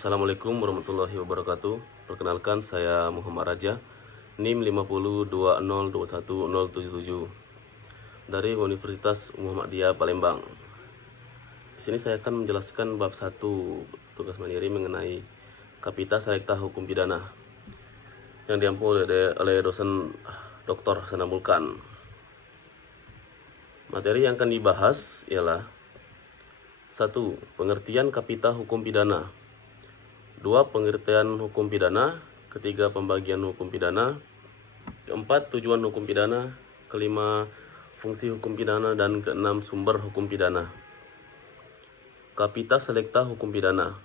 Assalamualaikum warahmatullahi wabarakatuh. Perkenalkan, saya Muhammad Raja, NIM 5020210077 dari Universitas Muhammadiyah Palembang. Di sini saya akan menjelaskan bab 1 tugas mandiri mengenai Kapita Selekta Hukum Pidana yang diampu oleh dosen Dr. Hasan Mulkan. Materi yang akan dibahas ialah 1. Pengertian Kapita Hukum Pidana. 2. Pengertian hukum pidana. 3. Pembagian hukum pidana. 4. Tujuan hukum pidana. 5. Fungsi hukum pidana. Dan 6. Sumber hukum pidana. Kapita Selekta Hukum Pidana.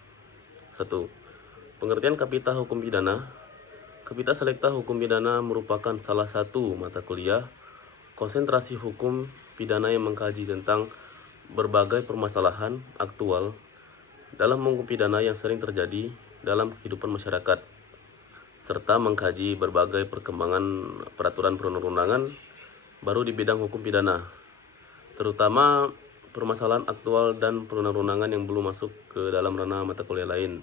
1. Pengertian Kapita Hukum Pidana. Kapita Selekta Hukum Pidana merupakan salah satu mata kuliah konsentrasi hukum pidana yang mengkaji tentang berbagai permasalahan aktual dalam hukum pidana yang sering terjadi dalam kehidupan masyarakat, serta mengkaji berbagai perkembangan peraturan perundang-undangan baru di bidang hukum pidana, terutama permasalahan aktual dan perundang-undangan yang belum masuk ke dalam ranah mata kuliah lain.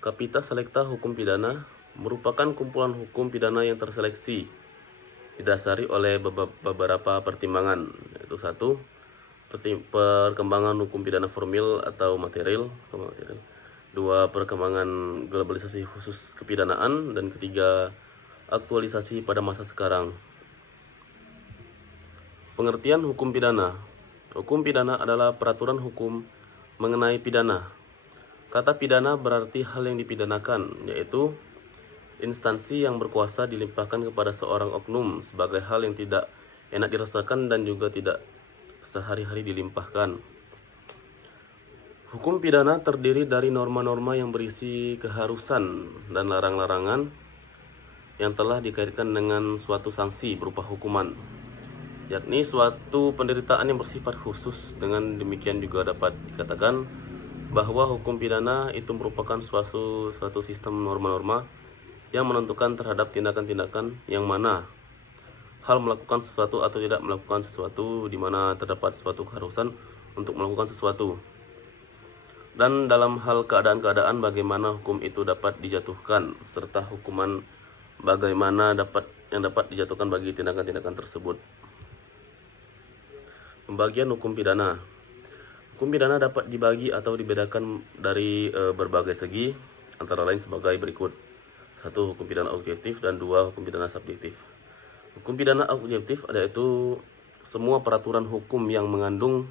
Kapita Selekta Hukum Pidana merupakan kumpulan hukum pidana yang terseleksi didasari oleh beberapa pertimbangan, yaitu 1. Perkembangan hukum pidana formil atau material. 2. Perkembangan globalisasi khusus kepidanaan. Dan 3. Aktualisasi pada masa sekarang. Pengertian hukum pidana. Hukum pidana adalah peraturan hukum mengenai pidana. Kata pidana berarti hal yang dipidanakan, yaitu instansi yang berkuasa dilimpahkan kepada seorang oknum sebagai hal yang tidak enak dirasakan dan juga tidak sehari-hari dilimpahkan. Hukum pidana terdiri dari norma-norma yang berisi keharusan dan larang-larangan yang telah dikaitkan dengan suatu sanksi berupa hukuman, yakni suatu penderitaan yang bersifat khusus. Dengan demikian juga dapat dikatakan bahwa hukum pidana itu merupakan suatu sistem norma-norma yang menentukan terhadap tindakan-tindakan yang mana hal melakukan sesuatu atau tidak melakukan sesuatu, di mana terdapat suatu keharusan untuk melakukan sesuatu, dan dalam hal keadaan-keadaan bagaimana hukum itu dapat dijatuhkan, serta hukuman bagaimana yang dapat dijatuhkan bagi tindakan-tindakan tersebut. Pembagian hukum pidana. Hukum pidana dapat dibagi atau dibedakan dari berbagai segi, antara lain sebagai berikut. 1. Hukum pidana objektif, dan 2. Hukum pidana subjektif. Hukum pidana objektif yaitu semua peraturan hukum yang mengandung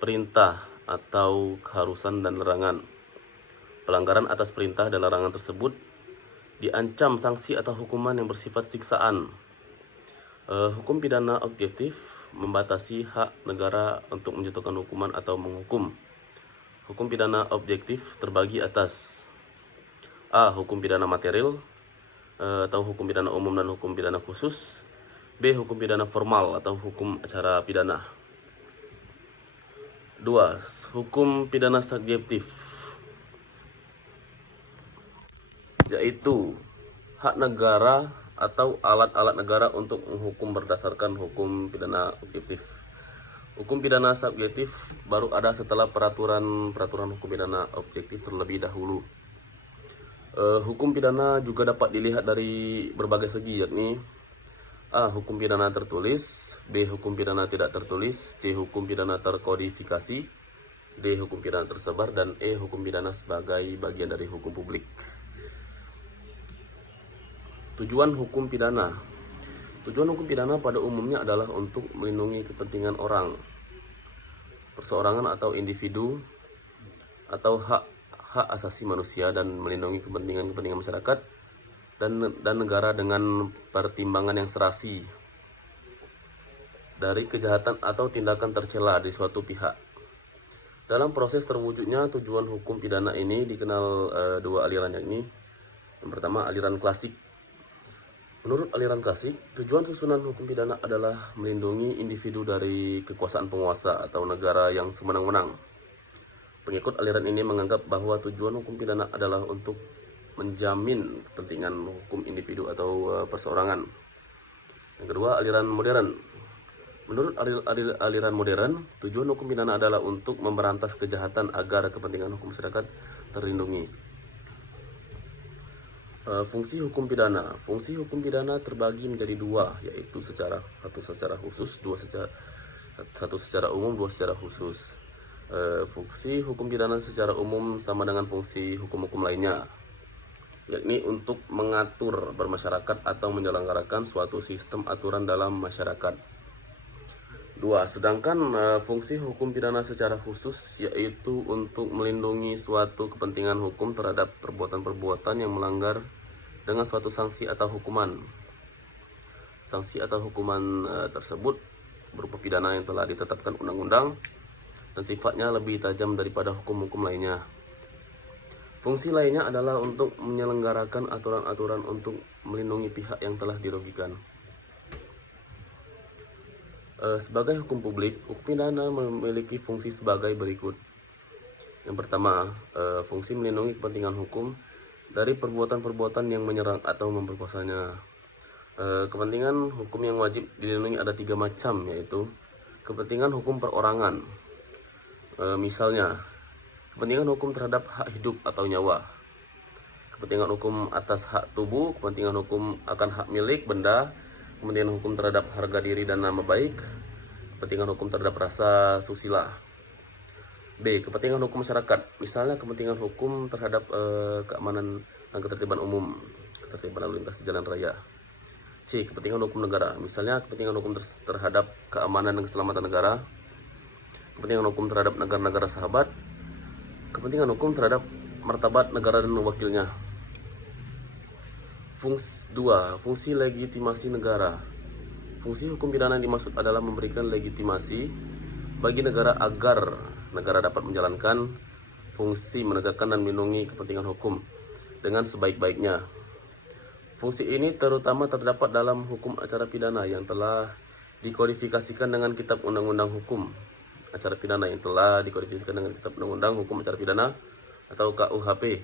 perintah atau keharusan dan larangan. Pelanggaran atas perintah dan larangan tersebut diancam sanksi atau hukuman yang bersifat siksaan. Hukum pidana objektif membatasi hak negara untuk menjatuhkan hukuman atau menghukum. Hukum pidana objektif terbagi atas A. Hukum pidana material atau hukum pidana umum dan hukum pidana khusus. B. Hukum pidana formal atau hukum acara pidana. 2. Hukum pidana subjektif, yaitu hak negara atau alat-alat negara untuk menghukum berdasarkan hukum pidana objektif. Hukum pidana subjektif baru ada setelah peraturan hukum pidana objektif terlebih dahulu. Hukum pidana juga dapat dilihat dari berbagai segi, yakni A. Hukum pidana tertulis, B. Hukum pidana tidak tertulis, C. Hukum pidana terkodifikasi, D. Hukum pidana tersebar, dan E. Hukum pidana sebagai bagian dari hukum publik. Tujuan hukum pidana. Tujuan hukum pidana pada umumnya adalah untuk melindungi kepentingan orang, perseorangan atau individu, atau hak asasi manusia, dan melindungi kepentingan masyarakat dan negara dengan pertimbangan yang serasi dari kejahatan atau tindakan tercela di suatu pihak. Dalam proses terwujudnya tujuan hukum pidana ini dikenal dua aliran, yakni yang pertama aliran klasik. Menurut aliran klasik, tujuan susunan hukum pidana adalah melindungi individu dari kekuasaan penguasa atau negara yang sewenang-wenang. Pengikut aliran ini menganggap bahwa tujuan hukum pidana adalah untuk menjamin kepentingan hukum individu atau perseorangan. Yang kedua, aliran modern. Menurut aliran modern, tujuan hukum pidana adalah untuk memberantas kejahatan agar kepentingan hukum masyarakat terlindungi. Fungsi hukum pidana. Fungsi hukum pidana terbagi menjadi dua, yaitu satu secara khusus, satu secara umum, dua secara khusus. Fungsi hukum pidana secara umum sama dengan fungsi hukum-hukum lainnya, yakni untuk mengatur bermasyarakat atau menyelenggarakan suatu sistem aturan dalam masyarakat. Dua, sedangkan fungsi hukum pidana secara khusus yaitu untuk melindungi suatu kepentingan hukum terhadap perbuatan-perbuatan yang melanggar dengan suatu sanksi atau hukuman. Sanksi atau hukuman tersebut berupa pidana yang telah ditetapkan undang-undang dan sifatnya lebih tajam daripada hukum-hukum lainnya. Fungsi lainnya adalah untuk menyelenggarakan aturan-aturan untuk melindungi pihak yang telah dirugikan. Sebagai hukum publik, hukum pidana memiliki fungsi sebagai berikut. Yang pertama, fungsi melindungi kepentingan hukum dari perbuatan-perbuatan yang menyerang atau memperkosanya. Kepentingan hukum yang wajib dilindungi ada 3 macam, yaitu kepentingan hukum perorangan. Misalnya, kepentingan hukum terhadap hak hidup atau nyawa, kepentingan hukum atas hak tubuh, kepentingan hukum akan hak milik benda, kepentingan hukum terhadap harga diri dan nama baik, kepentingan hukum terhadap rasa susila. B. Kepentingan hukum masyarakat, misalnya kepentingan hukum terhadap keamanan dan ketertiban umum, ketertiban lalu lintas di jalan raya. C. Kepentingan hukum negara, misalnya kepentingan hukum terhadap keamanan dan keselamatan negara, kepentingan hukum terhadap negara-negara sahabat, kepentingan hukum terhadap martabat negara dan wakilnya. Fungsi 2. Fungsi legitimasi negara. Fungsi hukum pidana yang dimaksud adalah memberikan legitimasi bagi negara agar negara dapat menjalankan fungsi menegakkan dan melindungi kepentingan hukum dengan sebaik-baiknya. Fungsi ini terutama terdapat dalam hukum acara pidana yang telah dikodifikasikan dengan Kitab Undang-Undang Hukum Acara Pidana yang telah dikodifikasikan dengan Kitab Undang-Undang Hukum Acara Pidana atau KUHP,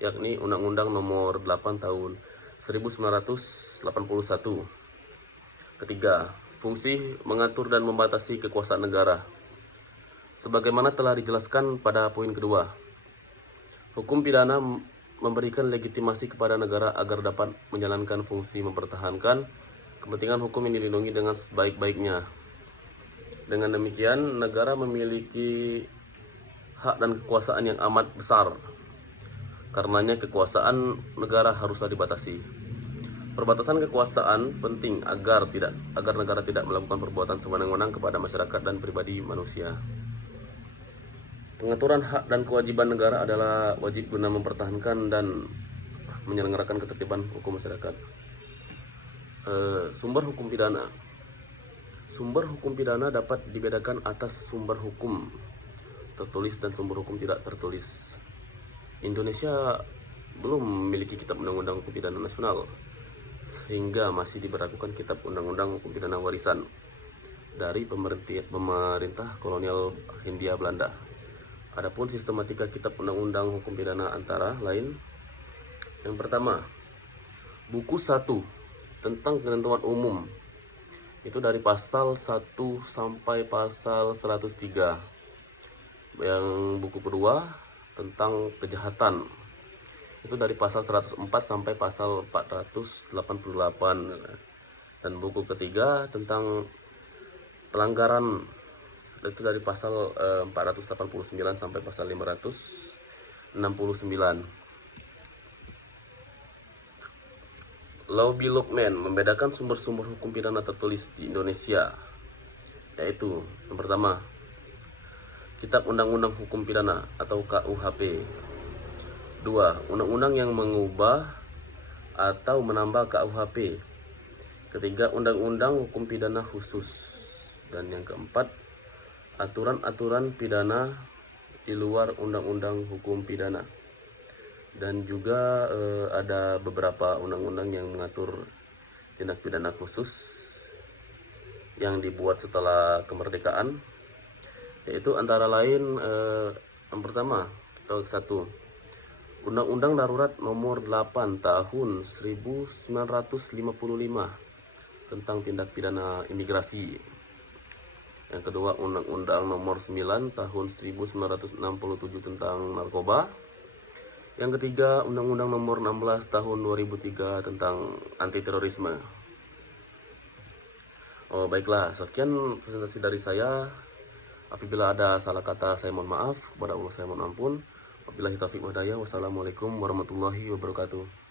yakni Undang-Undang Nomor 8 Tahun 1981. Ketiga, fungsi mengatur dan membatasi kekuasaan negara. Sebagaimana telah dijelaskan pada poin kedua, hukum pidana memberikan legitimasi kepada negara agar dapat menjalankan fungsi mempertahankan kepentingan hukum yang dilindungi dengan sebaik-baiknya. Dengan demikian, negara memiliki hak dan kekuasaan yang amat besar. Karenanya kekuasaan negara haruslah dibatasi. Perbatasan kekuasaan penting agar negara tidak melakukan perbuatan sewenang-wenang kepada masyarakat dan pribadi manusia. Pengaturan hak dan kewajiban negara adalah wajib guna mempertahankan dan menyelenggarakan ketertiban hukum masyarakat. Sumber hukum pidana. Sumber hukum pidana dapat dibedakan atas sumber hukum tertulis dan sumber hukum tidak tertulis. Indonesia belum memiliki Kitab Undang-Undang Hukum Pidana Nasional, sehingga masih diberlakukan Kitab Undang-Undang Hukum Pidana Warisan dari pemerintah kolonial Hindia Belanda. Adapun sistematika Kitab Undang-Undang Hukum Pidana antara lain: yang pertama, buku 1 tentang ketentuan umum, itu dari pasal 1 sampai pasal 103. Yang buku kedua tentang kejahatan, itu dari pasal 104 sampai pasal 488. Dan buku ketiga tentang pelanggaran, itu dari pasal 489 sampai pasal 569. Lobby Lookman membedakan sumber-sumber hukum pidana tertulis di Indonesia, yaitu yang pertama, Kitab Undang-Undang Hukum Pidana atau KUHP. 2. Undang-undang yang mengubah atau menambah KUHP. Ketiga, Undang-Undang Hukum Pidana Khusus. Dan yang keempat, aturan-aturan pidana di luar Undang-Undang Hukum Pidana. Dan juga ada beberapa undang-undang yang mengatur tindak pidana khusus yang dibuat setelah kemerdekaan, yaitu antara lain yang pertama, atau 1, Undang-Undang Darurat Nomor 8 Tahun 1955 tentang tindak pidana imigrasi. Yang kedua, Undang-Undang Nomor 9 Tahun 1967 tentang narkoba. Yang ketiga, Undang-Undang Nomor 16 Tahun 2003 tentang anti terorisme. Oh, baiklah, sekian presentasi dari saya. Apabila ada salah kata, saya mohon maaf. Kepada Allah saya mohon ampun. Wabillahi taufiq wal hidayah. Wassalamualaikum warahmatullahi wabarakatuh.